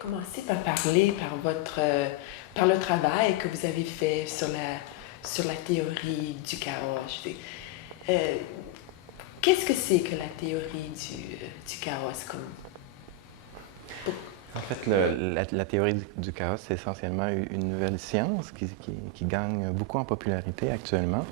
commencer par parler par le travail que vous avez fait sur la théorie du chaos. Euh, Qu'est-ce que c'est que la théorie du chaos comme... En fait, la théorie du chaos, c'est essentiellement une nouvelle science qui gagne beaucoup en popularité actuellement.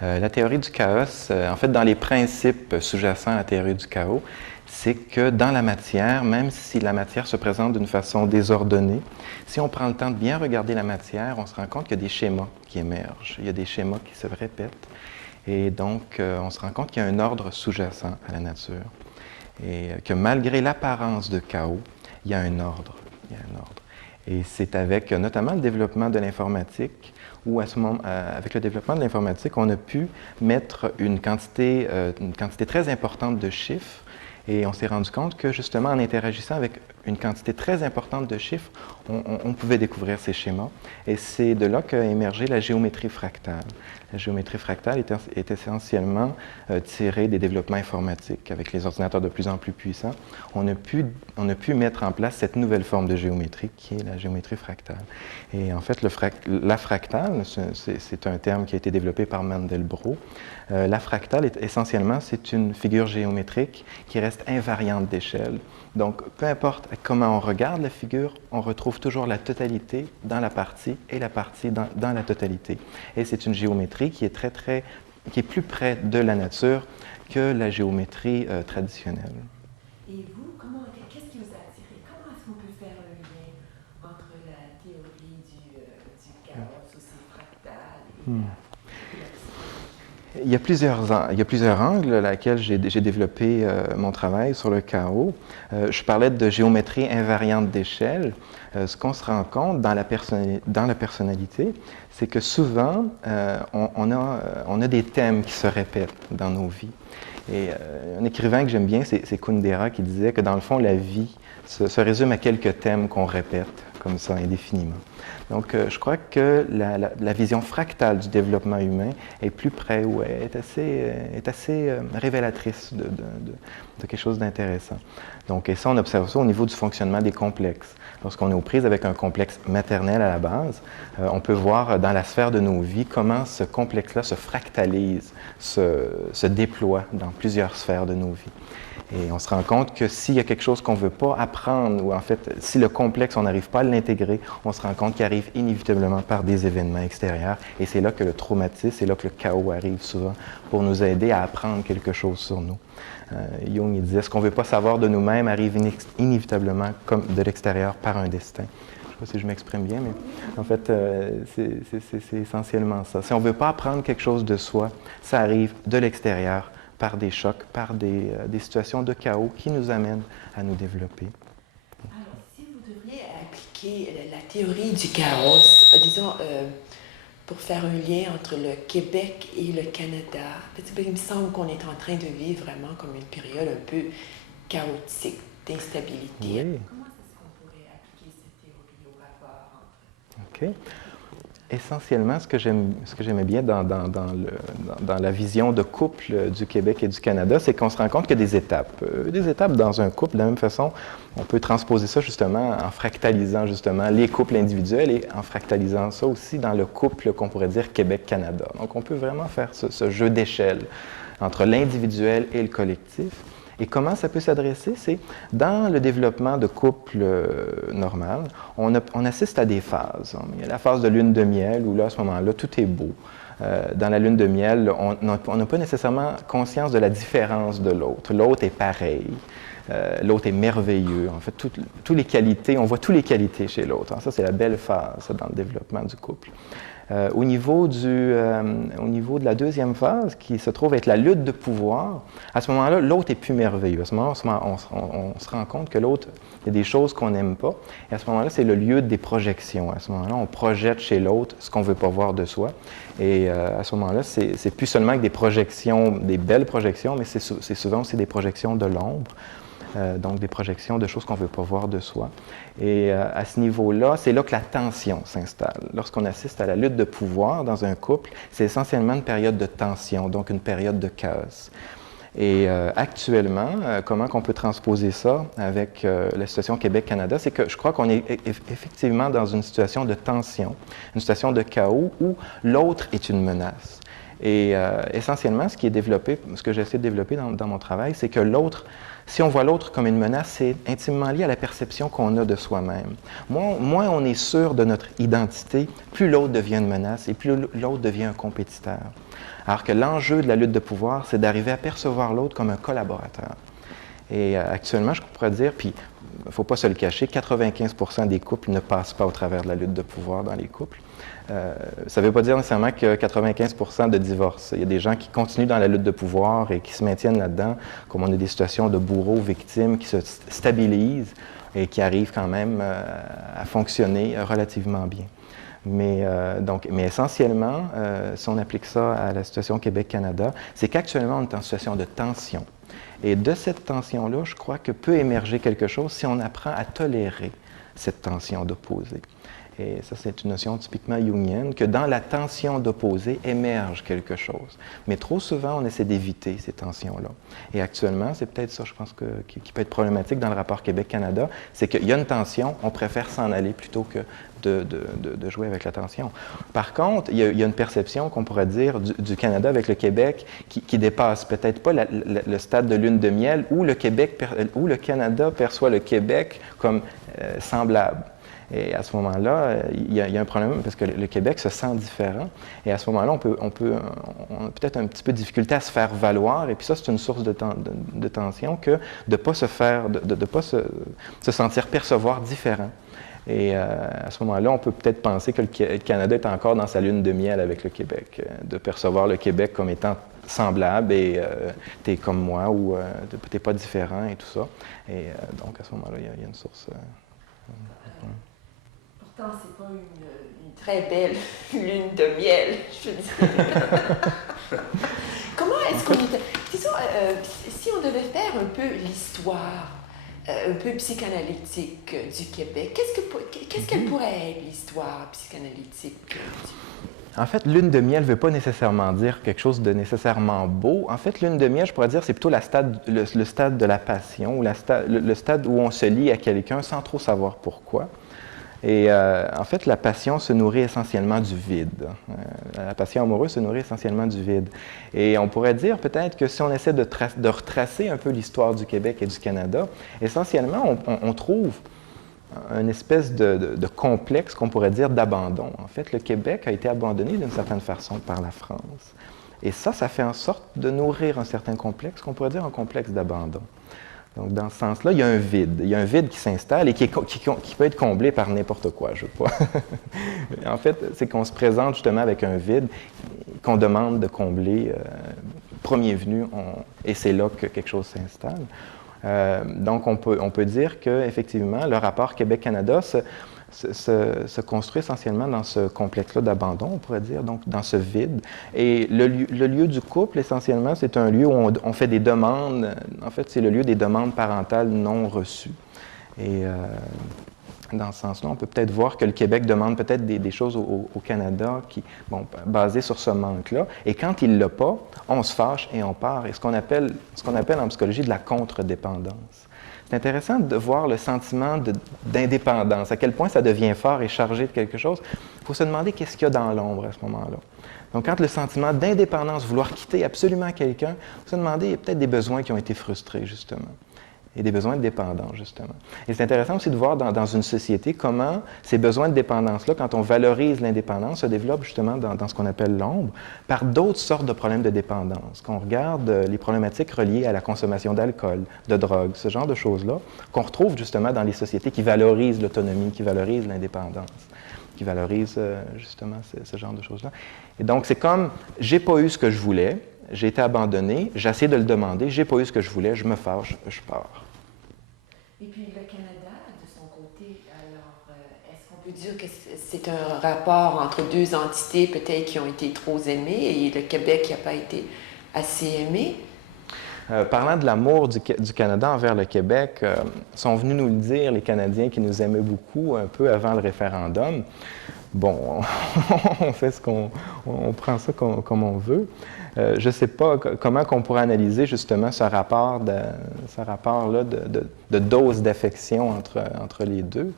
La théorie du chaos, en fait, dans les principes sous-jacents à la théorie du chaos, c'est que dans la matière, même si la matière se présente d'une façon désordonnée, si on prend le temps de bien regarder la matière, on se rend compte qu'il y a des schémas qui émergent, il y a des schémas qui se répètent, et donc on se rend compte qu'il y a un ordre sous-jacent à la nature, et que malgré l'apparence de chaos, il y a un ordre. Il y a un ordre. Et c'est avec notamment le développement de l'informatique, où à ce moment, avec le développement de l'informatique, on a pu mettre une quantité très importante de chiffres, et on s'est rendu compte que justement en interagissant avec une quantité très importante de chiffres, on pouvait découvrir ces schémas. Et c'est de là qu'a émergé la géométrie fractale. La géométrie fractale est essentiellement tirée des développements informatiques. Avec les ordinateurs de plus en plus puissants, on a pu mettre en place cette nouvelle forme de géométrie qui est la géométrie fractale. Et en fait, la fractale, c'est un terme qui a été développé par Mandelbrot. La fractale, essentiellement, c'est une figure géométrique qui reste invariante d'échelle. Donc, peu importe comment on regarde la figure, on retrouve toujours la totalité dans la partie et la partie dans la totalité. Et c'est une géométrie qui est plus près de la nature que la géométrie traditionnelle. Et vous, qu'est-ce qui vous a attiré? Comment est-ce qu'on peut faire le lien entre la théorie du chaos aussi fractal et Il y a plusieurs angles à laquelle j'ai développé mon travail sur le chaos. Je parlais de géométrie invariante d'échelle. Ce qu'on se rend compte dans la personnalité, c'est que souvent, on a des thèmes qui se répètent dans nos vies. Et un écrivain que j'aime bien, c'est Kundera, qui disait que dans le fond, la vie se résume à quelques thèmes qu'on répète comme ça indéfiniment. Donc, je crois que la vision fractale du développement humain est plus près ou est assez révélatrice de quelque chose d'intéressant. Donc, et ça, on observe ça au niveau du fonctionnement des complexes. Lorsqu'on est aux prises avec un complexe maternel à la base, on peut voir dans la sphère de nos vies comment ce complexe-là se fractalise, se déploie dans plusieurs sphères de nos vies. Et on se rend compte que s'il y a quelque chose qu'on ne veut pas apprendre, ou en fait, si le complexe, on n'arrive pas à l'intégrer, on se rend compte qu'il arrive inévitablement par des événements extérieurs. Et c'est là que le traumatisme, c'est là que le chaos arrive souvent pour nous aider à apprendre quelque chose sur nous. Jung, il disait, ce qu'on ne veut pas savoir de nous-mêmes arrive inévitablement comme de l'extérieur par un destin. Je ne sais pas si je m'exprime bien, mais en fait, c'est essentiellement ça. Si on ne veut pas apprendre quelque chose de soi, ça arrive de l'extérieur par des chocs, par des situations de chaos qui nous amènent à nous développer. alors, si vous devriez appliquer la théorie du chaos, disons, pour faire un lien entre le Québec et le Canada, il me semble qu'on est en train de vivre vraiment comme une période un peu chaotique, d'instabilité. Oui. Comment est-ce qu'on pourrait appliquer cette théorie au rapport entre... OK. Essentiellement, ce que j'aimais bien dans la vision de couple du Québec et du Canada, c'est qu'on se rend compte qu'il y a des étapes. Des étapes dans un couple, de la même façon, on peut transposer ça justement en fractalisant justement les couples individuels et en fractalisant ça aussi dans le couple qu'on pourrait dire Québec-Canada. Donc, on peut vraiment faire ce jeu d'échelle entre l'individuel et le collectif. Et comment ça peut s'adresser? C'est dans le développement de couple normal, on assiste à des phases. Il y a la phase de lune de miel où là, à ce moment-là, tout est beau. Dans la lune de miel, on n'a pas nécessairement conscience de la différence de l'autre. L'autre est pareil. L'autre est merveilleux. En fait, toutes les qualités, on voit toutes les qualités chez l'autre. Ça, c'est la belle phase dans le développement du couple. Au niveau de la deuxième phase, qui se trouve être la lutte de pouvoir, à ce moment-là, l'autre est plus merveilleux. À ce moment-là, on se rend compte que l'autre, il y a des choses qu'on n'aime pas. Et à ce moment-là, c'est le lieu des projections. À ce moment-là, on projette chez l'autre ce qu'on ne veut pas voir de soi. Et à ce moment-là, c'est plus seulement que des projections, des belles projections, mais c'est souvent aussi des projections de l'ombre. Donc des projections de choses qu'on ne veut pas voir de soi. Et à ce niveau-là, c'est là que la tension s'installe. Lorsqu'on assiste à la lutte de pouvoir dans un couple, c'est essentiellement une période de tension, donc une période de chaos. Et actuellement, comment on peut transposer ça avec la situation Québec-Canada, c'est que je crois qu'on est effectivement dans une situation de tension, une situation de chaos où l'autre est une menace. Et essentiellement, ce qui est développé, ce que j'essaie de développer dans mon travail, c'est que l'autre, si on voit l'autre comme une menace, c'est intimement lié à la perception qu'on a de soi-même. Moins on est sûr de notre identité, plus l'autre devient une menace et plus l'autre devient un compétiteur. Alors que l'enjeu de la lutte de pouvoir, c'est d'arriver à percevoir l'autre comme un collaborateur. Et actuellement, je pourrais dire, puis il ne faut pas se le cacher, 95% des couples ne passent pas au travers de la lutte de pouvoir dans les couples. Ça ne veut pas dire nécessairement que 95% de divorces. Il y a des gens qui continuent dans la lutte de pouvoir et qui se maintiennent là-dedans, comme on a des situations de bourreaux, victimes, qui se stabilisent et qui arrivent quand même à fonctionner relativement bien. Mais essentiellement, si on applique ça à la situation Québec-Canada, c'est qu'actuellement, on est en situation de tension. Et de cette tension-là, je crois que peut émerger quelque chose si on apprend à tolérer cette tension d'opposés. Et ça, c'est une notion typiquement jungienne, que dans la tension d'opposés émerge quelque chose. Mais trop souvent, on essaie d'éviter ces tensions-là. Et actuellement, c'est peut-être ça, je pense, qui peut être problématique dans le rapport Québec-Canada, c'est qu'il y a une tension, on préfère s'en aller plutôt que de jouer avec la tension. Par contre, il y a une perception qu'on pourrait dire du Canada avec le Québec qui dépasse peut-être pas le stade de lune de miel où le Canada perçoit le Québec comme semblable. Et à ce moment-là, il y a un problème parce que le Québec se sent différent. Et à ce moment-là, on a peut-être un petit peu de difficulté à se faire valoir. Et puis ça, c'est une source de tension que de ne pas pas se sentir percevoir différent. Et à ce moment-là, on peut peut-être penser que le Canada est encore dans sa lune de miel avec le Québec, de percevoir le Québec comme étant semblable et tu es comme moi ou tu n'es pas différent et tout ça. Et donc, à ce moment-là, il y a une source... Pourtant, c'est pas une très belle lune de miel, je veux dire. Comment est-ce qu'on est... Disons, si on devait faire un peu l'histoire, un peu psychanalytique du Québec, qu'est-ce qu'elle pourrait être, l'histoire psychanalytique du Québec? En fait, lune de miel ne veut pas nécessairement dire quelque chose de nécessairement beau. En fait, lune de miel, je pourrais dire, c'est plutôt le stade de la passion, ou le stade où on se lie à quelqu'un sans trop savoir pourquoi. Et en fait, la passion se nourrit essentiellement du vide. La passion amoureuse se nourrit essentiellement du vide. Et on pourrait dire peut-être que si on essaie de retracer un peu l'histoire du Québec et du Canada, essentiellement, on trouve une espèce de complexe qu'on pourrait dire d'abandon. En fait, le Québec a été abandonné d'une certaine façon par la France. Et ça fait en sorte de nourrir un certain complexe qu'on pourrait dire un complexe d'abandon. Donc, dans ce sens-là, il y a un vide. Il y a un vide qui s'installe et qui peut être comblé par n'importe quoi, je ne veux pas. En fait, c'est qu'on se présente justement avec un vide qu'on demande de combler premier venu, et c'est là que quelque chose s'installe. Donc, on peut dire qu'effectivement, le rapport Québec-Canada se construit essentiellement dans ce complexe-là d'abandon, on pourrait dire, donc dans ce vide. Et le lieu du couple, essentiellement, c'est un lieu où on fait des demandes. En fait, c'est le lieu des demandes parentales non reçues. Et dans ce sens-là, on peut peut-être voir que le Québec demande peut-être des choses au Canada basées sur ce manque-là. Et quand il ne l'a pas, on se fâche et on part. Et ce qu'on appelle en psychologie de la contre-dépendance. C'est intéressant de voir le sentiment d'indépendance, à quel point ça devient fort et chargé de quelque chose. Il faut se demander qu'est-ce qu'il y a dans l'ombre à ce moment-là. Donc, quand le sentiment d'indépendance, vouloir quitter absolument quelqu'un, il faut se demander, il y a peut-être des besoins qui ont été frustrés, justement. Et des besoins de dépendance, justement. Et c'est intéressant aussi de voir dans une société comment ces besoins de dépendance-là, quand on valorise l'indépendance, se développent justement dans ce qu'on appelle l'ombre, par d'autres sortes de problèmes de dépendance. Quand on regarde les problématiques reliées à la consommation d'alcool, de drogue, ce genre de choses-là, qu'on retrouve justement dans les sociétés qui valorisent l'autonomie, qui valorisent l'indépendance, qui valorisent justement ce genre de choses-là. Et donc, c'est comme, j'ai pas eu ce que je voulais, j'ai été abandonné, j'essaie de le demander, j'ai pas eu ce que je voulais, je me fâche, je pars. Et puis le Canada, de son côté, alors, est-ce qu'on peut dire que c'est un rapport entre deux entités peut-être qui ont été trop aimées et le Québec qui n'a pas été assez aimé? Parlant de l'amour du Canada envers le Québec, sont venus nous le dire les Canadiens qui nous aimaient beaucoup un peu avant le référendum. bon, on fait on prend ça comme on veut. Je ne sais pas comment on pourrait analyser justement ce rapport-là de dose d'affection entre les deux.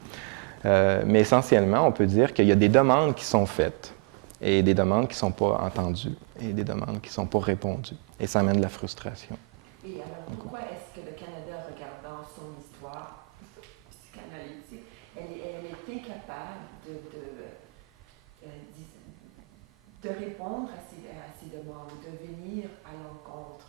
Mais essentiellement, on peut dire qu'il y a des demandes qui sont faites et des demandes qui ne sont pas entendues et des demandes qui ne sont pas répondues. Et ça amène de la frustration. Et alors, pourquoi est-ce que le Canada, regardant son histoire psychanalytique, elle est incapable de répondre à ces demandes, de venir à l'encontre?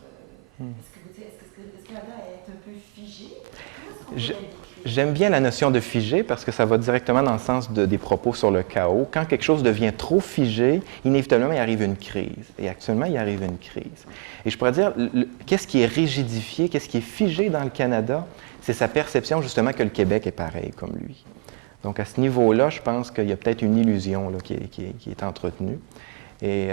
Est-ce que le Canada est un peu figé? Comment est-ce qu'on pourrait l'écrire? J'aime bien la notion de figé parce que ça va directement dans le sens des propos sur le chaos. Quand quelque chose devient trop figé, inévitablement, il arrive une crise. Et actuellement, il arrive une crise. Et je pourrais dire, qu'est-ce qui est rigidifié, qu'est-ce qui est figé dans le Canada? C'est sa perception, justement, que le Québec est pareil comme lui. Donc, à ce niveau-là, je pense qu'il y a peut-être une illusion là, qui est entretenue. Et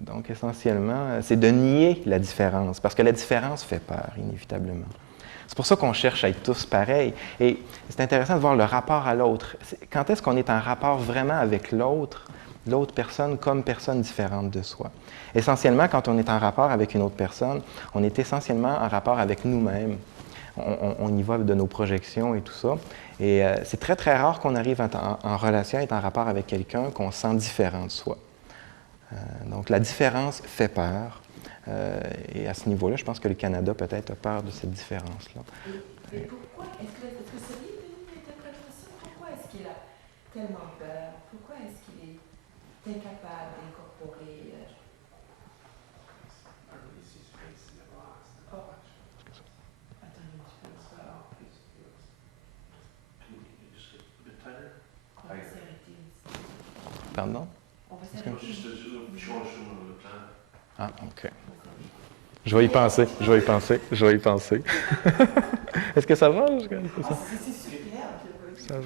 donc, essentiellement, c'est de nier la différence, parce que la différence fait peur, inévitablement. C'est pour ça qu'on cherche à être tous pareils. Et c'est intéressant de voir le rapport à l'autre. Quand est-ce qu'on est en rapport vraiment avec l'autre personne comme personne différente de soi? Essentiellement, quand on est en rapport avec une autre personne, on est essentiellement en rapport avec nous-mêmes. On y va de nos projections et tout ça. Et c'est très, très rare qu'on arrive en relation, à être en rapport avec quelqu'un qu'on sent différent de soi. Donc, la différence fait peur. Et à ce niveau-là, je pense que le Canada peut-être a peur de cette différence-là. Et pourquoi? Est-ce que c'est lui une interprétation? Pourquoi est-ce qu'il a tellement peur? Pourquoi est-ce qu'il est incapable d'incorporer... Oh, attendez un petit peu. On va s'arrêter ici. Pardon? On va s'arrêter ici. Ah, OK. Je vais y penser, je vais y penser, je vais y penser. Est-ce que ça va? C'est super. Ça va? Et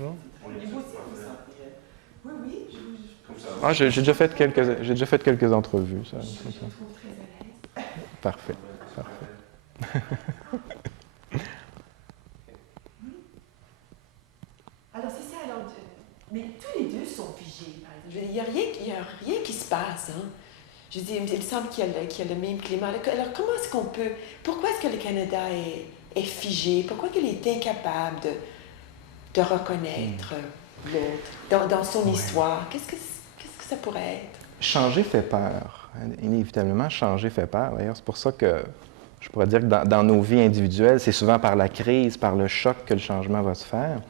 vous aussi, vous sentez... Oui, oui. Ah, j'ai déjà fait quelques entrevues. Ça. Je me trouve très à l'aise. Parfait, parfait. Alors, c'est ça. Alors, mais tous les deux sont figés, par exemple. Il n'y a rien qui se passe, hein. Je dis, il semble qu'il y a le même climat. Alors, comment est-ce qu'on peut... Pourquoi est-ce que le Canada est figé? Pourquoi il est incapable de reconnaître l'autre dans son histoire? Qu'est-ce que ça pourrait être? Changer fait peur. Inévitablement, changer fait peur. D'ailleurs, c'est pour ça que je pourrais dire que dans nos vies individuelles, c'est souvent par la crise, par le choc que le changement va se faire.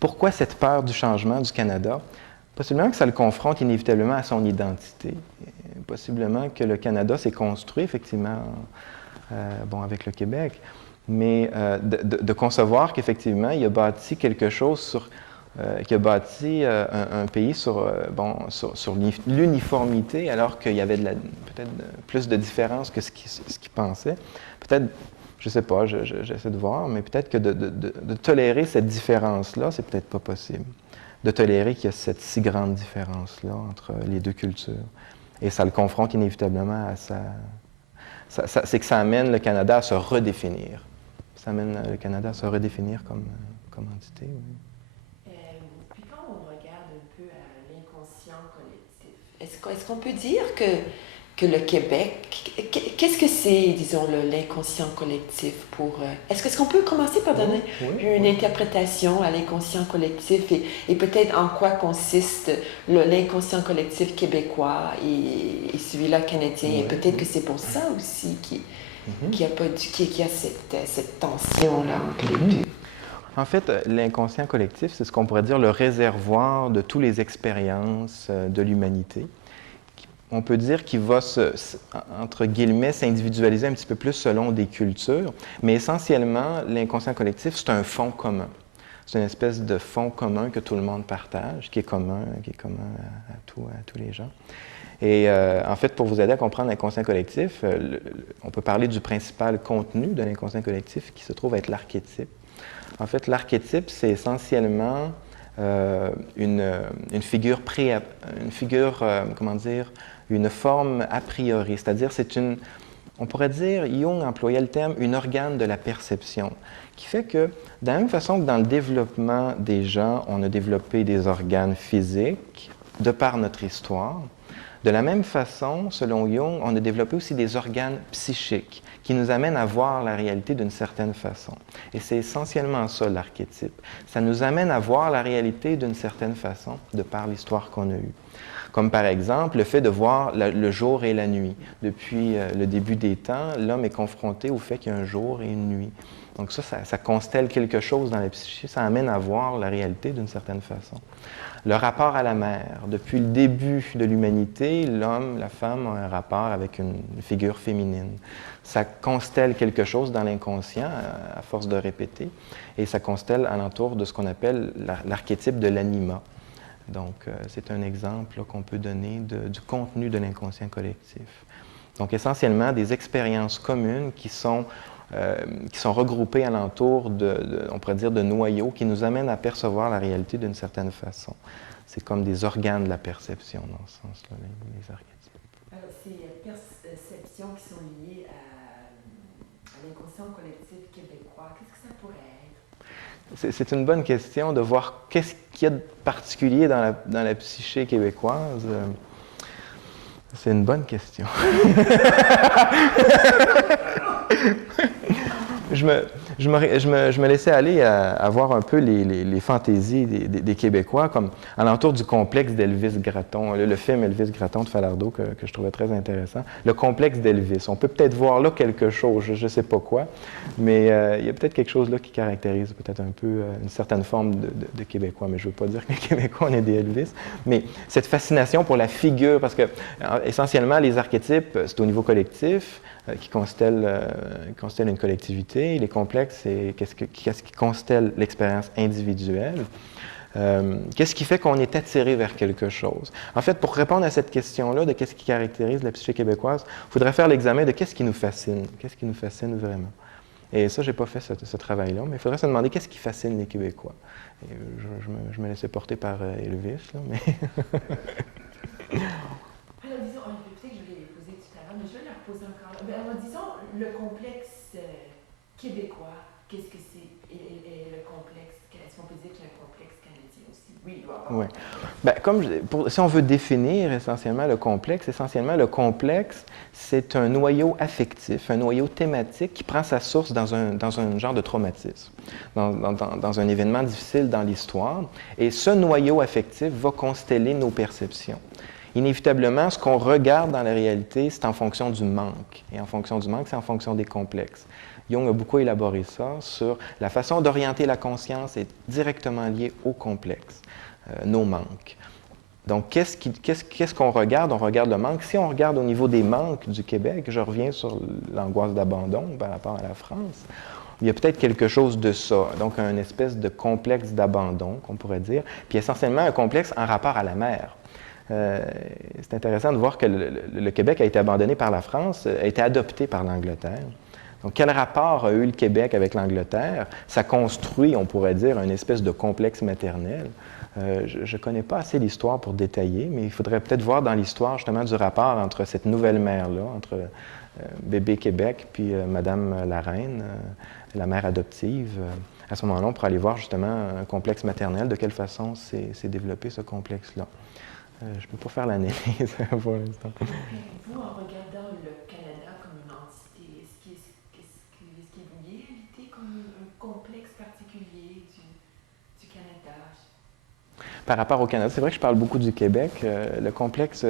Pourquoi cette peur du changement du Canada? Possiblement que ça le confronte inévitablement à son identité. Possiblement que le Canada s'est construit, effectivement, avec le Québec, mais de concevoir qu'effectivement, il a bâti quelque chose qui a bâti un pays sur l'uniformité, alors qu'il y avait peut-être plus de différences que ce qu'il pensait. Peut-être, je ne sais pas, j'essaie de voir, mais peut-être que de tolérer cette différence-là, c'est peut-être pas possible. De tolérer qu'il y a cette si grande différence-là entre les deux cultures. Et ça le confronte inévitablement à c'est que ça amène le Canada à se redéfinir. Ça amène le Canada à se redéfinir comme entité. Oui. Puis quand on regarde un peu à l'inconscient collectif, est-ce qu'on peut dire que le Québec, qu'est-ce que c'est, disons, l'inconscient collectif pour... Est-ce qu'on peut commencer par donner une interprétation à l'inconscient collectif et peut-être en quoi consiste l'inconscient collectif québécois et celui-là canadien? Et peut-être que c'est pour ça aussi qu'il y a cette tension-là entre les deux. En fait, l'inconscient collectif, c'est ce qu'on pourrait dire le réservoir de toutes les expériences de l'humanité. On peut dire qu'il va, entre guillemets, s'individualiser un petit peu plus selon des cultures, mais essentiellement, l'inconscient collectif, c'est un fond commun. C'est une espèce de fond commun que tout le monde partage, qui est commun à tous les gens. Et en fait, pour vous aider à comprendre l'inconscient collectif, on peut parler du principal contenu de l'inconscient collectif qui se trouve être l'archétype. En fait, l'archétype, c'est essentiellement une figure, une forme a priori, c'est-à-dire on pourrait dire, Jung employait le terme, une organe de la perception, qui fait que, de la même façon que dans le développement des gens, on a développé des organes physiques, de par notre histoire. De la même façon, selon Jung, on a développé aussi des organes psychiques qui nous amènent à voir la réalité d'une certaine façon. Et c'est essentiellement ça, l'archétype. Ça nous amène à voir la réalité d'une certaine façon de par l'histoire qu'on a eue. Comme par exemple le fait de voir le jour et la nuit. Depuis le début des temps, l'homme est confronté au fait qu'il y a un jour et une nuit. Donc ça constelle quelque chose dans la psyché, ça amène à voir la réalité d'une certaine façon. Le rapport à la mère. Depuis le début de l'humanité, l'homme, la femme ont un rapport avec une figure féminine. Ça constelle quelque chose dans l'inconscient à force de répéter, et ça constelle alentour de ce qu'on appelle l'archétype de l'anima. Donc, c'est un exemple qu'on peut donner du contenu de l'inconscient collectif. Donc, essentiellement, des expériences communes qui sont regroupées alentour on pourrait dire, de noyaux qui nous amènent à percevoir la réalité d'une certaine façon. C'est comme des organes de la perception, dans ce sens-là, les archétypes. Alors, ces perceptions qui sont liées à l'inconscient collectif québécois, qu'est-ce que ça pourrait être? C'est une bonne question de voir qu'est-ce qu'il y a de particulier dans la psyché québécoise. C'est une bonne question. Je me laissais aller à voir un peu les fantaisies des Québécois, comme alentour du complexe d'Elvis Gratton. Le film Elvis Gratton de Falardeau que je trouvais très intéressant. Le complexe d'Elvis. On peut peut-être voir là quelque chose, je ne sais pas quoi, mais il y a peut-être quelque chose là qui caractérise peut-être un peu une certaine forme de Québécois. Mais je ne veux pas dire que les Québécois, on est des Elvis. Mais cette fascination pour la figure, parce que essentiellement, les archétypes, c'est au niveau collectif, qui constelle une collectivité. Les complexes, c'est qu'est-ce qui constelle l'expérience individuelle. Qu'est-ce qui fait qu'on est attiré vers quelque chose? En fait, pour répondre à cette question-là de qu'est-ce qui caractérise la psyché québécoise, il faudrait faire l'examen de qu'est-ce qui nous fascine. Qu'est-ce qui nous fascine vraiment? Et ça, je n'ai pas fait ce travail-là, mais il faudrait se demander qu'est-ce qui fascine les Québécois. Et je me laissais porter par Elvis, là, mais... Alors, disons, peut-être que je vais les poser tout à l'heure, mais je vais leur poser encore. Alors, disons, le complexe québécois, qu'est-ce que c'est? Et le complexe, est-ce qu'on peut dire qu'il y a un complexe canadien aussi? Oui, il doit y avoir. Oui. Bien, si on veut définir essentiellement le complexe, c'est un noyau affectif, un noyau thématique qui prend sa source dans un genre de traumatisme, dans un événement difficile dans l'histoire. Et ce noyau affectif va consteller nos perceptions. Inévitablement, ce qu'on regarde dans la réalité, c'est en fonction du manque. Et en fonction du manque, c'est en fonction des complexes. Jung a beaucoup élaboré ça sur la façon d'orienter la conscience est directement liée aux complexes, nos manques. Donc, qu'est-ce qu'on regarde? On regarde le manque. Si on regarde au niveau des manques du Québec, je reviens sur l'angoisse d'abandon par rapport à la France, il y a peut-être quelque chose de ça, donc une espèce de complexe d'abandon, qu'on pourrait dire, puis essentiellement un complexe en rapport à la mer. C'est intéressant de voir que le Québec a été abandonné par la France, a été adopté par l'Angleterre. Donc, quel rapport a eu le Québec avec l'Angleterre? Ça construit, on pourrait dire, une espèce de complexe maternel. Je ne connais pas assez l'histoire pour détailler, mais il faudrait peut-être voir dans l'histoire justement du rapport entre cette nouvelle mère-là, entre bébé Québec puis Madame la Reine, la mère adoptive. À ce moment-là, on pourrait aller voir justement un complexe maternel, de quelle façon s'est développé ce complexe-là. Je ne peux pas faire l'analyse pour l'instant. Vous, en regardant le Canada comme une entité, est-ce qu'il vous y est invité comme un complexe particulier du Canada? Par rapport au Canada, c'est vrai que je parle beaucoup du Québec. Le complexe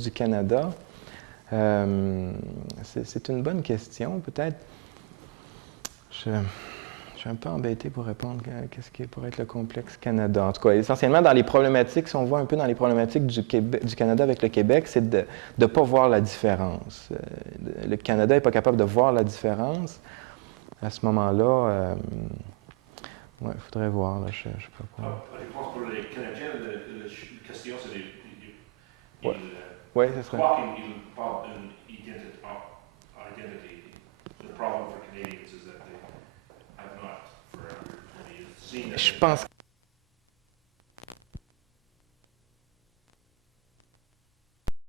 du Canada, c'est une bonne question. Peut-être, je suis un peu embêté pour répondre à qu'est-ce qui pourrait être le complexe Canada. En tout cas, essentiellement, dans les problématiques, si on voit un peu dans les problématiques du Canada avec le Québec, c'est de ne pas voir la différence. Le Canada n'est pas capable de voir la différence. À ce moment-là, il faudrait voir. Là, je peux pas. Je pense que pour les Canadiens, la question, c'est Oui, ce serait. Croient qu'ils parlent d'une identity. The problem for Canadians is that they have not for 100 years seen that. Je pense